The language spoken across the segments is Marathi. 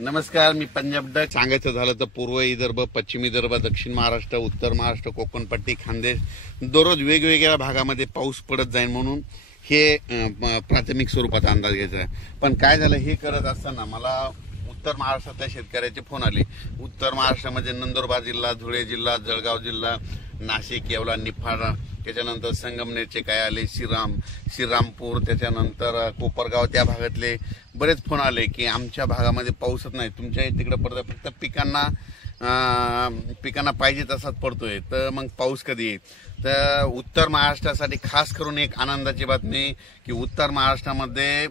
नमस्कार, मी पंजाब डक. सांगायचं झालं तर पूर्व विदर्भ, पश्चिम विदर्भ, दक्षिण महाराष्ट्र, उत्तर महाराष्ट्र, कोकणपट्टी, खानदेश दररोज वेगवेगळ्या भागामध्ये पाऊस पडत जाईल म्हणून हे प्राथमिक स्वरूपात अंदाज घ्यायचा आहे. पण काय झालं, हे करत असताना मला उत्तर महाराष्ट्रातल्या शेतकऱ्याचे फोन आले. उत्तर महाराष्ट्रामध्ये नंदुरबार जिल्हा, धुळे जिल्हा, जळगाव जिल्हा, नाशिक, येवला, निफाड, त्याच्यानंतर संगमनेरचे काय आले, श्रीरामपूर, त्याच्यानंतर कोपरगाव, त्या भागातले बरेच फोन आले की आमच्या भागामध्ये पाऊसच नाही, तुमच्या तिकडे पडतोय, फक्त पिकांना पाहिजे तसाच पडतोय. तर मग पाऊस कधी येईल? तर उत्तर महाराष्ट्रासाठी खास करून एक आनंदाची बातमी की उत्तर महाराष्ट्रामध्ये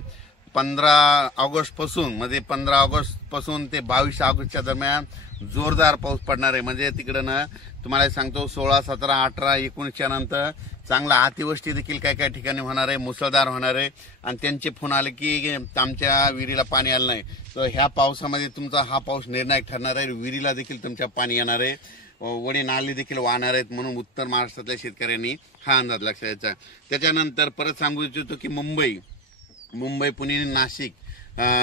15 ऑगस्ट पासून ते 22 ऑगस्टच्या दरम्यान जोरदार पाऊस पडणार आहे. म्हणजे तिकडं ना तुम्हाला सांगतो 16, 17, 18, 19च्या नंतर चांगला अतिवृष्टी देखील काय काय ठिकाणी होणार आहे, मुसळधार होणार आहे. आणि त्यांचे फोन आले की आमच्या विहिरीला पाणी आलं नाही. तर ह्या पावसामध्ये तुमचा हा पाऊस निर्णायक ठरणार आहे. विहिरीला देखील तुमच्या पाणी येणार आहे, वडी नाली देखील वाहणार आहेत. म्हणून उत्तर महाराष्ट्रातल्या शेतकऱ्यांनी हा अंदाज लक्षात घ्यायचा. त्याच्यानंतर परत सांगू इच्छितो की मुंबई, पुणे, नाशिक,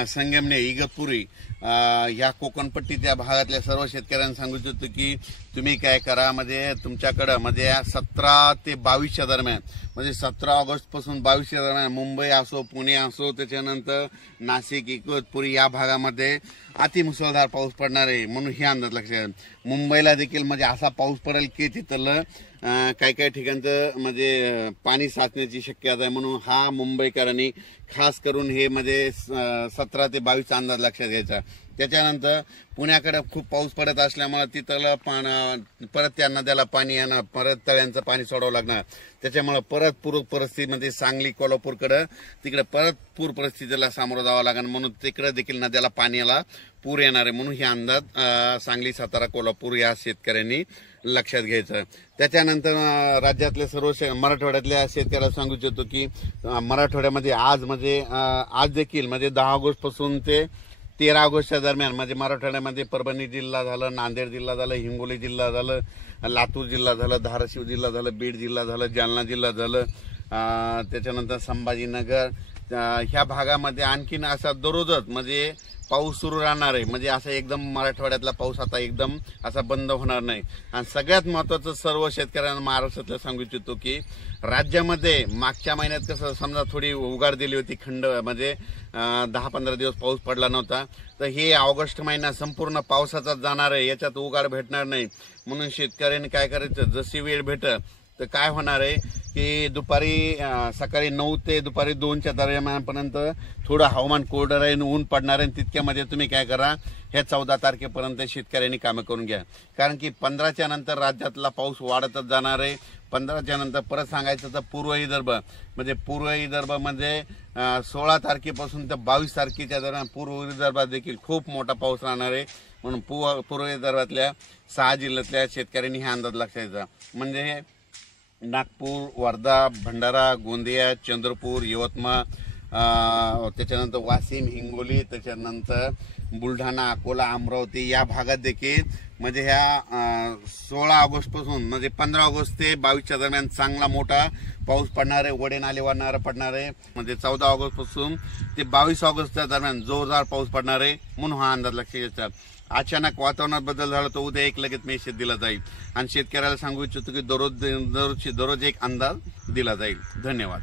संगमनेर, इगतपुरी ह्या कोकणपट्टी त्या भागातल्या सर्व शेतकऱ्यांना सांगू इच्छितो की तुम्ही काय करा, म्हणजे तुमच्याकडं म्हणजे 17 ते 22च्या दरम्यान, म्हणजे 17 ऑगस्ट पासून 22च्या दरम्यान मुंबई असो, पुणे असो, त्याच्यानंतर नाशिक, इगतपुरी या भागामध्ये अतिमुसळधार पाऊस पडणार आहे. म्हणून हे अंदाज लक्षात. मुंबईला देखील म्हणजे असा पाऊस पडेल की तिथलं काही ठिकाणचं म्हणजे पाणी साचण्याची शक्यता आहे. म्हणून हा मुंबईकरांनी खास करून हे म्हणजे 17 ते 22चा अंदाज लक्षात घ्यायचा. त्याच्यानंतर पुण्याकडे खूप पाऊस पडत असल्यामुळे तिथलं परत त्या नद्याला पाणी येणार, परत तळ्यांचं पाणी सोडावं लागणार. त्याच्यामुळे परत पूर परिस्थितीमध्ये सांगली, कोल्हापूरकडे तिकडे परत पूर परिस्थितीला सामोरं जावं लागणार. म्हणून तिकडे देखील नद्याला पाण्याला पूर येणार आहे. म्हणून हे अंदाज सांगली, सातारा, कोल्हापूर या शेतकऱ्यांनी लक्षात घ्यायचं. त्याच्यानंतर राज्यातल्या सर्व मराठवाड्यातल्या शेतकऱ्याला सांगू इच्छितो की मराठवाड्यामध्ये आज देखील म्हणजे 10 ऑगस्ट पासून ते 13 ऑगस्टच्या दरम्यान म्हणजे मराठवाड्यामध्ये परभणी जिल्हा झालं, नांदेड जिल्हा झालं, हिंगोली जिल्हा झालं, लातूर जिल्हा झालं, धाराशिव जिल्हा झालं, बीड जिल्हा झालं, जालना जिल्हा झालं, त्याच्यानंतर संभाजीनगर ह्या भागामध्ये आणखीन असा दररोजच म्हणजे पाऊस सुरू राहणार आहे. म्हणजे असं एकदम मराठवाड्यातला पाऊस आता एकदम असा बंद होणार नाही. आणि सगळ्यात महत्वाचं सर्व शेतकऱ्यांना महाराष्ट्रातल्या सांगू इच्छितो की राज्यामध्ये मागच्या महिन्यात कसं समजा थोडी उघाड दिली होती, खंड म्हणजे 10-15 दिवस पाऊस पडला नव्हता. तर हे ऑगस्ट महिना संपूर्ण पावसाचाच जाणार आहे, याच्यात उघाड भेटणार नाही. म्हणून शेतकऱ्यांनी काय करायचं, जशी वेळ भेटत तर काय होणार आहे की सकाळी 9 ते दुपारी 2च्या दरम्यानपर्यंत थोडं हवामान कोरडं राहील, ऊन पडणार आहे. तितक्यामध्ये तुम्ही काय करा, ह्या 14 तारखेपर्यंत शेतकऱ्यांनी कामं करून घ्या. कारण की 15च्या नंतर राज्यातला पाऊस वाढतच जाणार आहे. 15च्या नंतर परत सांगायचं तर पूर्व विदर्भ म्हणजे 16 तारखेपासून तर 22 तारखेच्या दरम्यान पूर्व विदर्भात देखील खूप मोठा पाऊस राहणार आहे. म्हणून पूर्व विदर्भातल्या 6 जिल्ह्यातल्या शेतकऱ्यांनी हा अंदाज लक्षात घ्यायचा. म्हणजे नागपूर, वर्धा, भंडारा, गोंदिया, चंद्रपूर, यवतमाळ, त्याच्यानंतर वाशिम, हिंगोली, त्याच्यानंतर बुलढाणा, अकोला, अमरावती या भागात देखील म्हणजे ह्या 16 ऑगस्ट पासून म्हणजे 15 ऑगस्ट ते 22च्या दरम्यान चांगला मोठा पाऊस पडणार आहे, वडे नाले वाहणारा पडणार आहे. म्हणजे 14 ऑगस्ट पासून ते 22 ऑगस्टच्या दरम्यान जोरदार पाऊस पडणार आहे. म्हणून हा अंदाज लक्षात घ्यायचा. अचानक वातावरणात बदल झाला तर उद्या एक लगेच मेसेज दिला जाईल. आणि शेतकऱ्याला सांगू इच्छितो की दररोज एक अंदाज दिला जाईल. धन्यवाद.